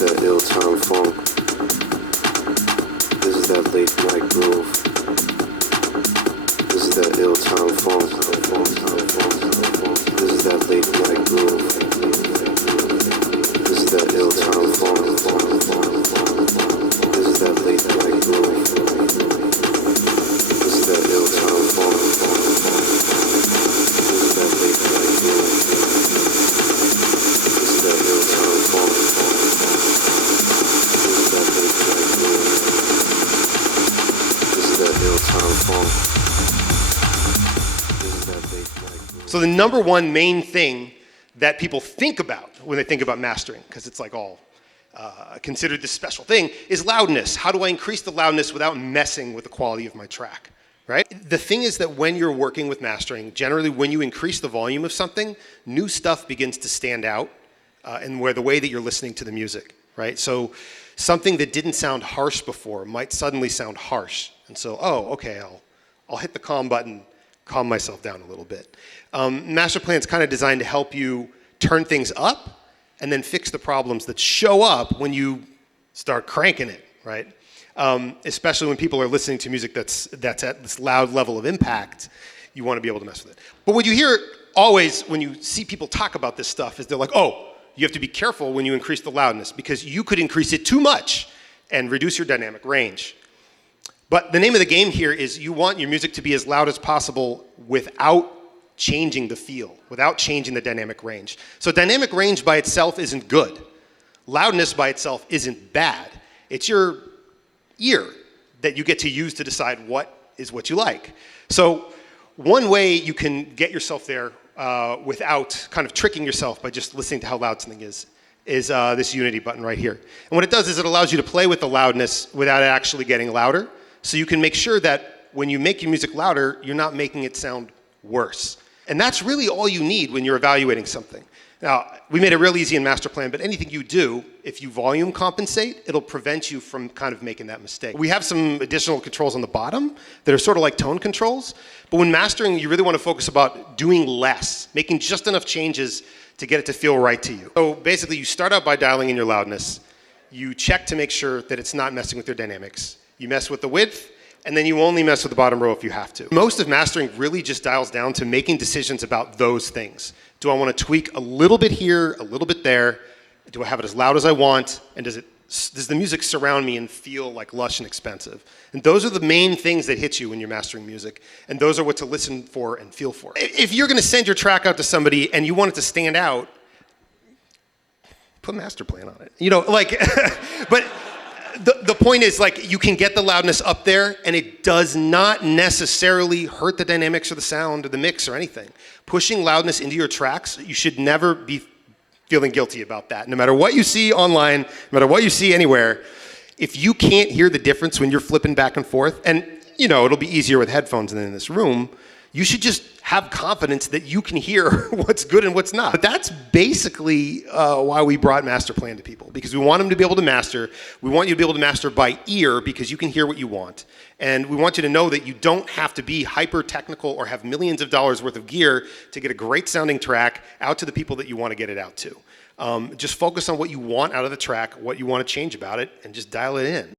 that ill-time funk. This is that late night groove. This is that ill-time funk. This is that late night groove. This is that ill-time funk. This is that late night groove. This is that ill-time funk. This is that late night groove. This is that ill-time funk. This is that late night groove. This is that ill-time funk. This is that late night groove. So the number one main thing that people think about when they think about mastering, because it's like all considered this special thing, is loudness. How do I increase the loudness without messing with the quality of my track, right? The thing is that when you're working with mastering, generally when you increase the volume of something, new stuff begins to stand out in where the way that you're listening to the music, right? So something that didn't sound harsh before might suddenly sound harsh. And so, oh, okay, I'll hit the calm button, calm myself down a little bit. Master Plan's kind of designed to help you turn things up and then fix the problems that show up when you start cranking it, right? Especially when people are listening to music that's at this loud level of impact, you want to be able to mess with it. But what you hear always when you see people talk about this stuff is they're like, oh, you have to be careful when you increase the loudness because you could increase it too much and reduce your dynamic range. But the name of the game here is you want your music to be as loud as possible without changing the feel, without changing the dynamic range. So dynamic range by itself isn't good. Loudness by itself isn't bad. It's your ear that you get to use to decide what is what you like. So one way you can get yourself there without kind of tricking yourself by just listening to how loud something is this Unity button right here. And what it does is it allows you to play with the loudness without it actually getting louder. So you can make sure that when you make your music louder, you're not making it sound worse. And that's really all you need when you're evaluating something. Now, we made it real easy in Master Plan, but anything you do, if you volume compensate, it'll prevent you from kind of making that mistake. We have some additional controls on the bottom that are sort of like tone controls, but when mastering, you really want to focus about doing less, making just enough changes to get it to feel right to you. So basically, you start out by dialing in your loudness. You check to make sure that it's not messing with your dynamics. You mess with the width, and then you only mess with the bottom row if you have to. Most of mastering really just dials down to making decisions about those things. Do I want to tweak a little bit here, a little bit there? Do I have it as loud as I want? And does the music surround me and feel like lush and expensive? And those are the main things that hit you when you're mastering music. And those are what to listen for and feel for. If you're going to send your track out to somebody and you want it to stand out, put Master Plan on it. You know, like, but the point is, like, you can get the loudness up there and it does not necessarily hurt the dynamics or the sound or the mix or anything. Pushing loudness into your tracks, you should never be feeling guilty about that. No matter what you see online, no matter what you see anywhere, if you can't hear the difference when you're flipping back and forth, and you know, it'll be easier with headphones than in this room, you should just have confidence that you can hear what's good and what's not. But that's basically why we brought Master Plan to people, because we want them to be able to master. We want you to be able to master by ear because you can hear what you want. And we want you to know that you don't have to be hyper technical or have millions of dollars worth of gear to get a great sounding track out to the people that you want to get it out to. Just focus on what you want out of the track, what you want to change about it, and just dial it in.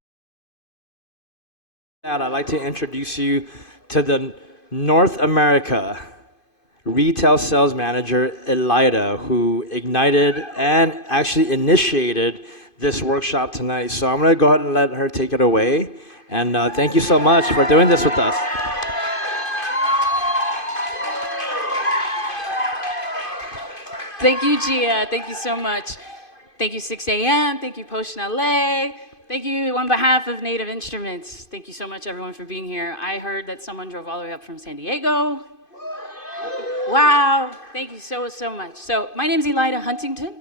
I'd like to introduce you to the North America retail sales manager, Elida, who ignited and actually initiated this workshop tonight. So I'm going to go ahead and let her take it away. And thank you so much for doing this with us. Thank you, Gia. Thank you so much. Thank you, 6 a.m. Thank you, Potion LA. Thank you on behalf of Native Instruments. Thank you so much, everyone, for being here. I heard that someone drove all the way up from San Diego. Wow. Thank you so, so much. So my name's Elida Huntington.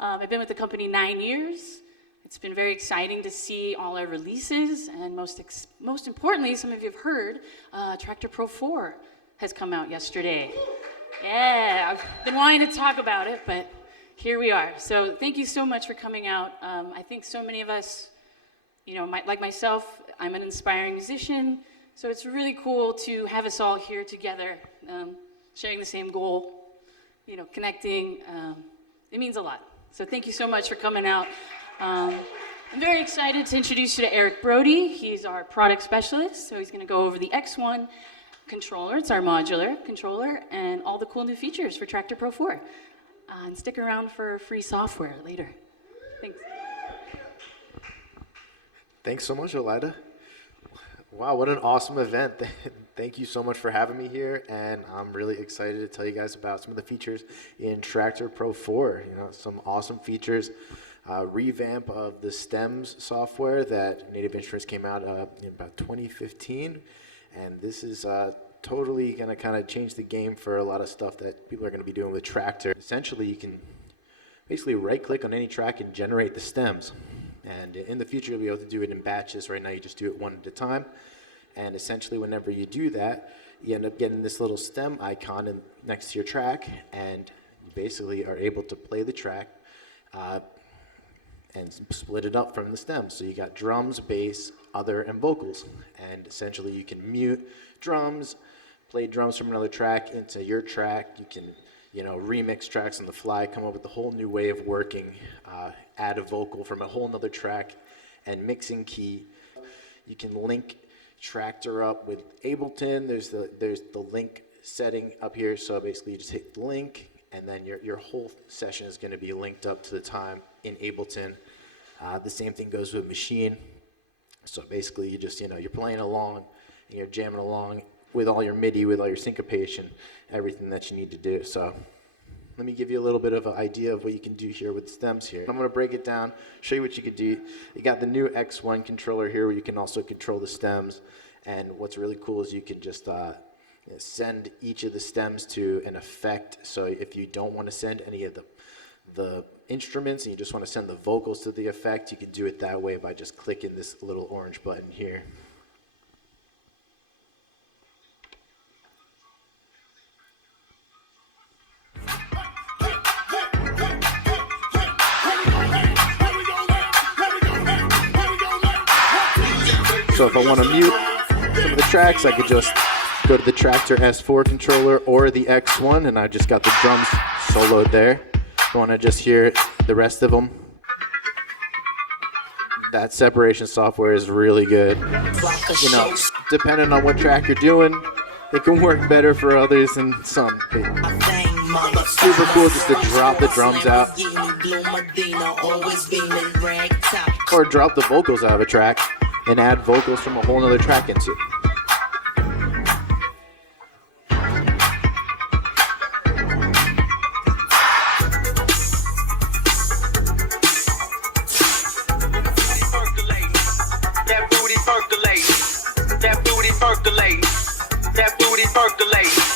I've been with the company 9 years. It's been very exciting to see all our releases, and most importantly, some of you have heard, Traktor Pro 4 has come out yesterday. Yeah, I've been wanting to talk about it, but here we are. So thank you so much for coming out. I think so many of us, you know, like myself, I'm an inspiring musician, so it's really cool to have us all here together, sharing the same goal, you know, connecting. It means a lot. So thank you so much for coming out. I'm very excited to introduce you to Eric Brody. He's our product specialist, so he's going to go over the X1 controller. It's our modular controller and all the cool new features for Traktor Pro 4. And stick around for free software later. Thanks. Thanks so much, Elida. Wow, what an awesome event. Thank you so much for having me here, and I'm really excited to tell you guys about some of the features in Traktor Pro 4. You know, some awesome features. Revamp of the stems software that Native Instruments came out in about 2015, and this is totally going to kind of change the game for a lot of stuff that people are going to be doing with Traktor. Essentially, you can basically right-click on any track and generate the stems. And in the future, you'll be able to do it in batches. Right now, you just do it one at a time. And essentially, whenever you do that, you end up getting this little stem icon next to your track, and you basically are able to play the track and split it up from the stems. So you got drums, bass, other, and vocals. And essentially, you can mute drums, play drums from another track into your track. You can, you know, remix tracks on the fly, come up with a whole new way of working, add a vocal from a whole nother track, and mixing key. You can link Traktor up with Ableton. There's the link setting up here. So basically, you just hit the link, and then your whole session is going to be linked up to the time in Ableton. The same thing goes with Maschine. So basically, you just, you know, you're playing along and you're jamming along with all your MIDI, with all your syncopation, everything that you need to do. So let me give you a little bit of an idea of what you can do here with stems here. I'm going to break it down, show you what you could do. You got the new X1 controller here where you can also control the stems. And what's really cool is you can just send each of the stems to an effect. So if you don't want to send any of the instruments and you just want to send the vocals to the effect, you can do it that way by just clicking this little orange button here. So if I want to mute some of the tracks, I could just go to the Traktor S4 controller or the X1, and I just got the drums soloed there. If I want to just hear the rest of them, that separation software is really good. You know, depending on what track you're doing, it can work better for others than some. It's super cool just to drop the drums out, or drop the vocals out of a track and add vocals from a whole other track into it.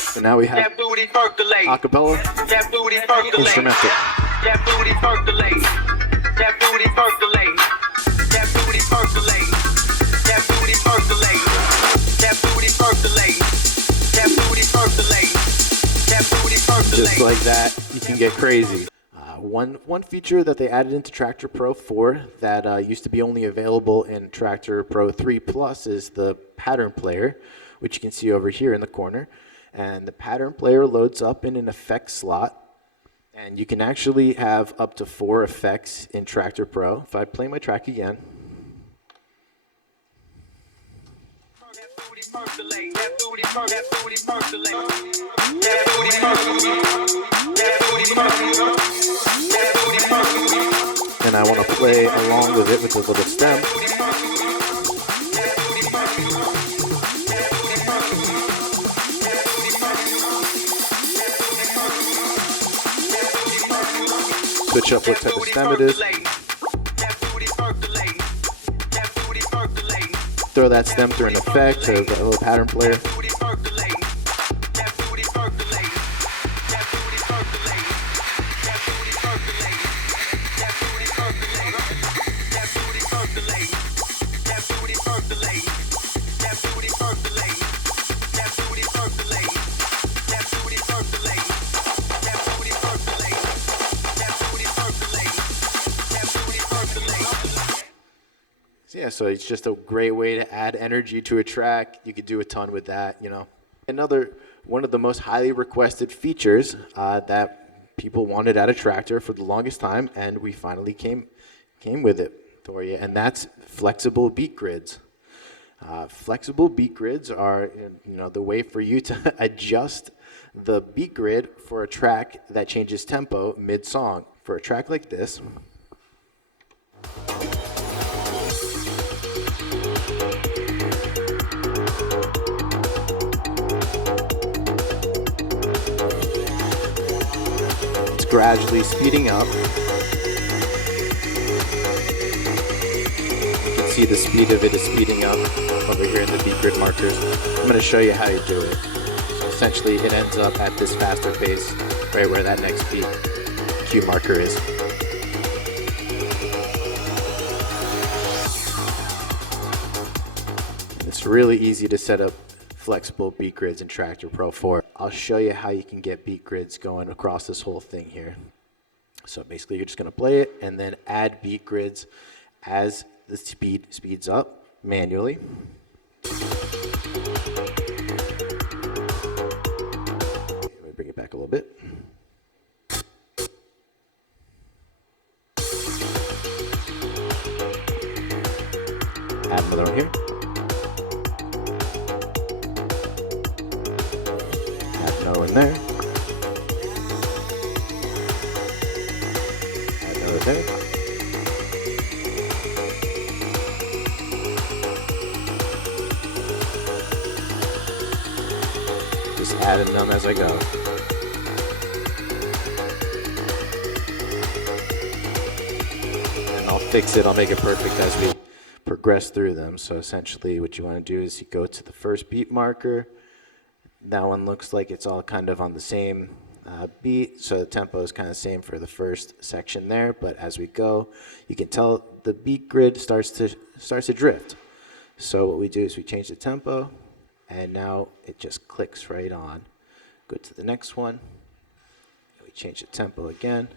So now we have acapella, instrumental. That booty percolate. That booty percolate. That booty percolate. That booty percolate. That booty percolate. That booty percolate. That booty percolate. Just like that, you can get crazy. One feature that they added into Traktor Pro 4 that used to be only available in Traktor Pro 3 Plus is the pattern player, which you can see over here in the corner. And the pattern player loads up in an effects slot. And you can actually have up to 4 effects in Traktor Pro. If I play my track again. And I want to play along with it with a little stem. Switch up what type of stem it is. Throw that stem through an effect to the little pattern player. Yeah, so it's just a great way to add energy to a track. You could do a ton with that, you know. One of the most highly requested features that people wanted out of Traktor for the longest time, and we finally came came with it for you, and that's flexible beat grids. Flexible beat grids are, the way for you to adjust the beat grid for a track that changes tempo mid-song. For a track like this, it's gradually speeding up. You can see the speed of it is speeding up over here in the beat grid markers. I'm going to show you how you do it. So essentially, it ends up at this faster pace, right where that next beat cue marker is. And it's really easy to set up flexible beat grids in Traktor Pro 4. I'll show you how you can get beat grids going across this whole thing here. So basically, you're just going to play it and then add beat grids as the speed speeds up manually. Let me bring it back a little bit. Add another one here. Add another one there. Add another there. Just adding them as I go. And I'll fix it, I'll make it perfect as we progress through them. So essentially what you want to do is you go to the first beat marker. That one looks like it's all kind of on the same beat, so the tempo is kind of the same for the first section there, but as we go, you can tell the beat grid starts to drift. So what we do is we change the tempo, and now it just clicks right on. Go to the next one. We change the tempo again.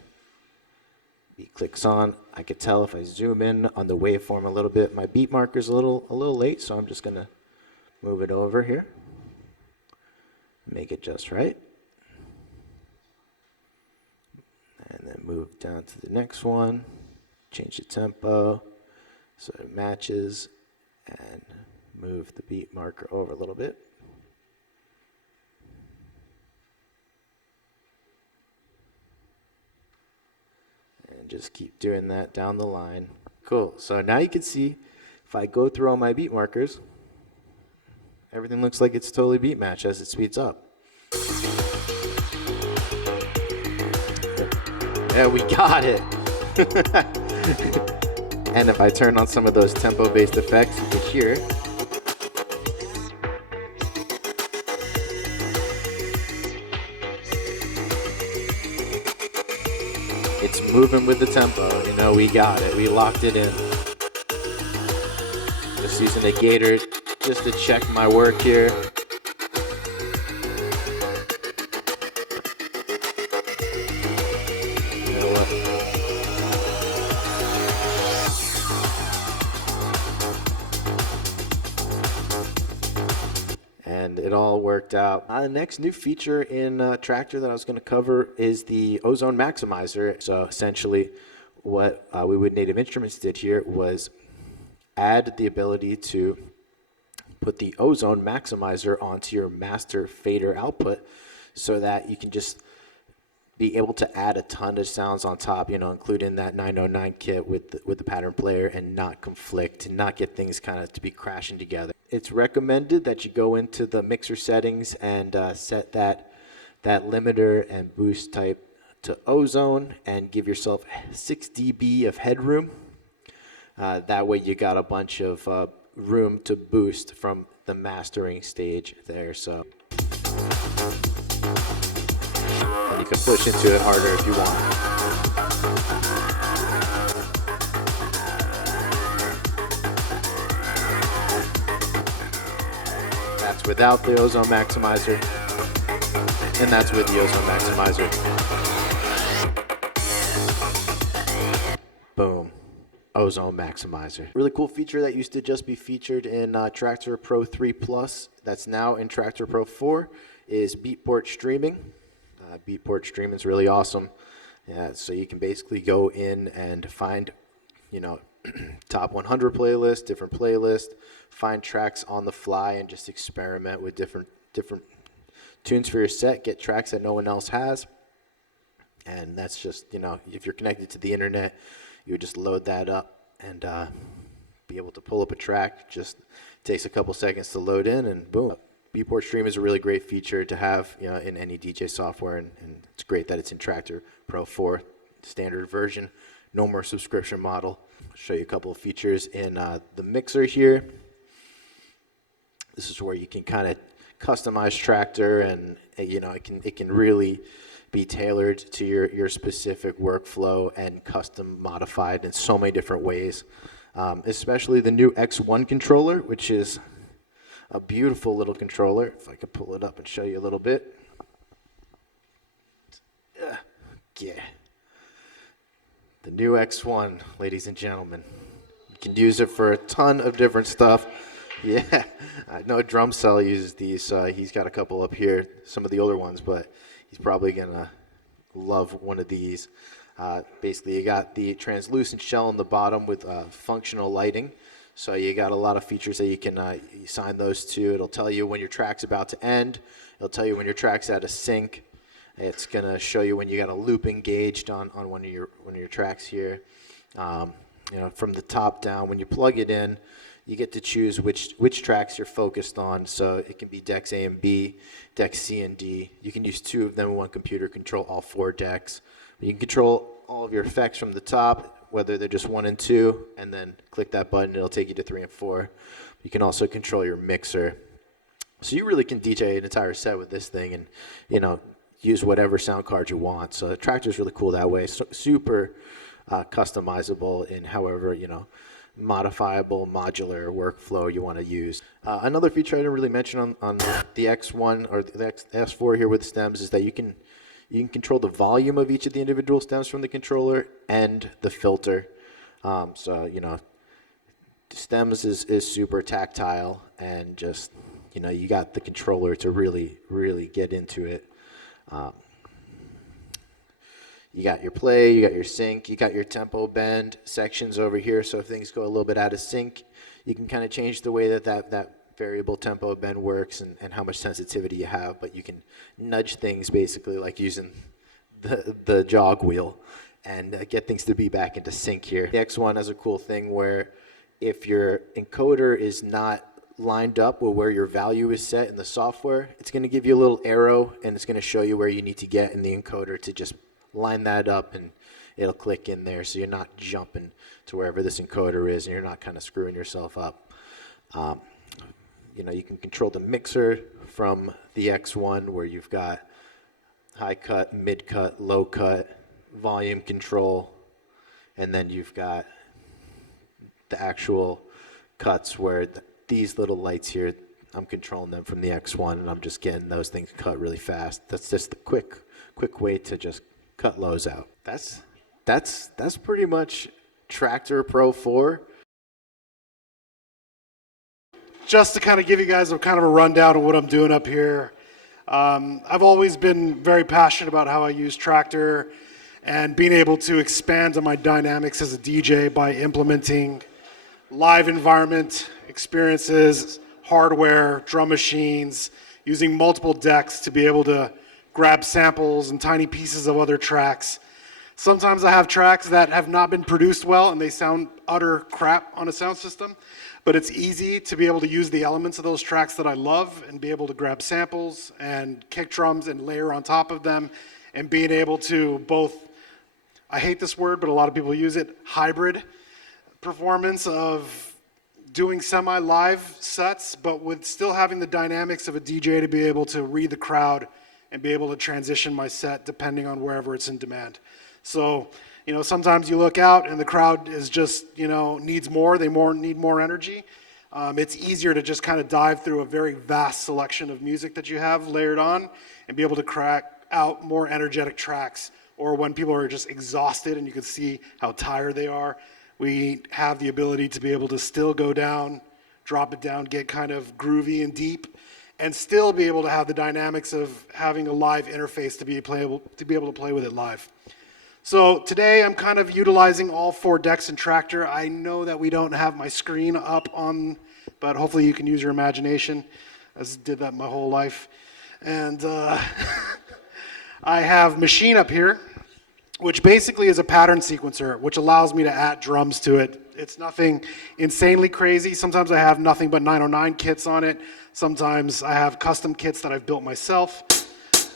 Beat clicks on. I could tell if I zoom in on the waveform a little bit, my beat marker's a little late, so I'm just gonna move it over here. Make it just right. And then move down to the next one. Change the tempo so it matches, and move the beat marker over a little bit. And just keep doing that down the line. Cool. So now you can see if I go through all my beat markers, everything looks like it's totally beat match as it speeds up. Yeah, we got it. And if I turn on some of those tempo-based effects, you can hear it's moving with the tempo. We got it. We locked it in. Just using a gator just to check my work here. And it all worked out. The next new feature in Traktor that I was going to cover is the Ozone Maximizer. So essentially what we with Native Instruments did here was add the ability to put the Ozone Maximizer onto your master fader output so that you can just be able to add a ton of sounds on top, including that 909 kit with the pattern player, and not conflict, and not get things kind of to be crashing together. It's recommended that you go into the mixer settings and set that limiter and boost type to Ozone and give yourself 6 dB of headroom. That way you got a bunch of room to boost from the mastering stage there. So and you can push into it harder if you want. That's without the Ozone Maximizer, and that's with the Ozone Maximizer. Boom. Ozone Maximizer. Really cool feature that used to just be featured in Traktor Pro 3 Plus, that's now in Traktor Pro 4, is Beatport streaming. Beatport streaming is really awesome. So you can basically go in and find top 100 playlists, different playlists, find tracks on the fly, and just experiment with different tunes for your set. Get tracks that no one else has, and that's just if you're connected to the internet, you would just load that up and be able to pull up a track. Just takes a couple seconds to load in, and boom. Beatport Stream is a really great feature to have in any DJ software, and it's great that it's in Traktor Pro 4 standard version. No more subscription model. I'll show you a couple of features in the mixer here. This is where you can kind of customize Traktor, and it can really be tailored to your specific workflow and custom modified in so many different ways. Especially the new X1 controller, which is a beautiful little controller. If I could pull it up and show you a little bit. Yeah. The new X1, ladies and gentlemen. You can use it for a ton of different stuff. Yeah, I know Drumcell uses these. He's got a couple up here, some of the older ones, but he's probably going to love one of these. Basically, you got the translucent shell on the bottom with functional lighting. So you got a lot of features that you can assign those to. It'll tell you when your track's about to end. It'll tell you when your track's out of sync. It's gonna show you when you got a loop engaged on one of your tracks here. From the top down, when you plug it in, you get to choose which tracks you're focused on. So it can be decks A and B, decks C and D. You can use 2 of them in one computer, control all 4 decks. You can control all of your effects from the top, whether they're just 1 and 2, and then click that button, it'll take you to 3 and 4. You can also control your mixer. So you really can DJ an entire set with this thing and, use whatever sound card you want. So the Traktor's really cool that way. So, super customizable in however, modifiable, modular workflow you want to use. Another feature I didn't really mention on the X1 or the S4 here with stems is that you can control the volume of each of the individual stems from the controller and the filter. Stems is super tactile, and just, you got the controller to really, really get into it. You got your play, you got your sync, you got your tempo bend sections over here. So if things go a little bit out of sync, you can kind of change the way that variable tempo bend works and how much sensitivity you have. But you can nudge things basically like using the jog wheel and get things to be back into sync here. The X1 has a cool thing where if your encoder is not lined up with where your value is set in the software, it's going to give you a little arrow and it's going to show you where you need to get in the encoder to just line that up, and it'll click in there, so you're not jumping to wherever this encoder is and you're not kind of screwing yourself up. You can control the mixer from the X1 where you've got high cut, mid cut, low cut, volume control, and then you've got the actual cuts where these little lights here, I'm controlling them from the X1, and I'm just getting those things cut really fast. That's just the quick way to just cut lows out. That's pretty much Traktor Pro 4. Just to kind of give you guys a kind of a rundown of what I'm doing up here. I've always been very passionate about how I use Traktor and being able to expand on my dynamics as a DJ by implementing live environment experiences, hardware, drum machines, using multiple decks to be able to grab samples and tiny pieces of other tracks. Sometimes I have tracks that have not been produced well and they sound utter crap on a sound system, but it's easy to be able to use the elements of those tracks that I love and be able to grab samples and kick drums and layer on top of them, and being able to both, I hate this word, but a lot of people use it, hybrid performance of doing semi-live sets, but with still having the dynamics of a DJ to be able to read the crowd and be able to transition my set depending on wherever it's in demand. So, sometimes you look out and the crowd is just, needs more, need more energy. It's easier to just kind of dive through a very vast selection of music that you have layered on and be able to crack out more energetic tracks, or when people are just exhausted and you can see how tired they are, we have the ability to be able to still go down, drop it down, get kind of groovy and deep, and still be able to have the dynamics of having a live interface to be able to play with it live. So today I'm kind of utilizing all 4 decks in Traktor. I know that we don't have my screen up on, but hopefully you can use your imagination. I did that my whole life. And I have Maschine up here, which basically is a pattern sequencer, which allows me to add drums to it. It's nothing insanely crazy. Sometimes I have nothing but 909 kits on it. Sometimes I have custom kits that I've built myself.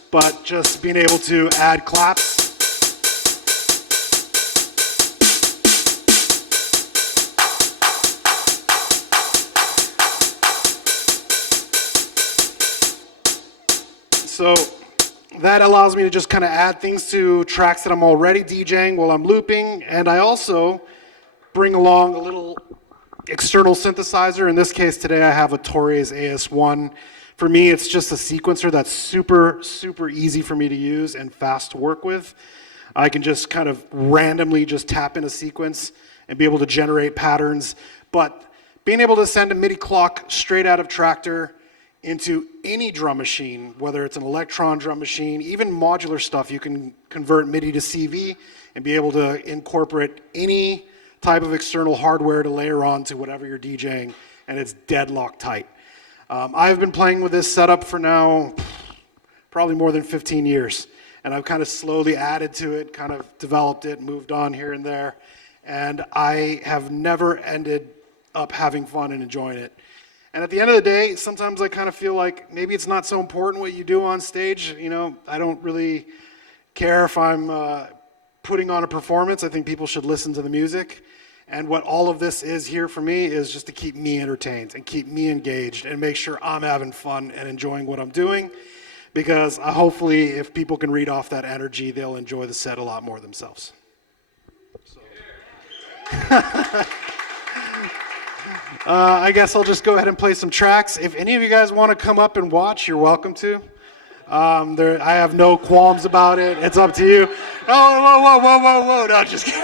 But just being able to add claps. So that allows me to just kind of add things to tracks that I'm already DJing while I'm looping. And I also bring along a little external synthesizer. In this case today I have a Torres AS1. For me it's just a sequencer that's super, super easy for me to use and fast to work with. I can just kind of randomly just tap in a sequence and be able to generate patterns. But being able to send a MIDI clock straight out of Traktor into any drum machine, whether it's an Electron drum machine, even modular stuff, you can convert MIDI to CV and be able to incorporate any type of external hardware to layer on to whatever you're DJing, and it's deadlock tight. I've been playing with this setup for now probably more than 15 years, and I've kind of slowly added to it, kind of developed it, moved on here and there, and I have never ended up having fun and enjoying it. And at the end of the day, sometimes I kind of feel like maybe it's not so important what you do on stage. You know, I don't really care if I'm putting on a performance. I think people should listen to the music. And what all of this is here for me is just to keep me entertained and keep me engaged and make sure I'm having fun and enjoying what I'm doing. Because hopefully, if people can read off that energy, they'll enjoy the set a lot more themselves. I guess I'll just go ahead and play some tracks. If any of you guys want to come up and watch, you're welcome to. I have no qualms about it. It's up to you. Oh, whoa, whoa, whoa, whoa, whoa. No, just kidding.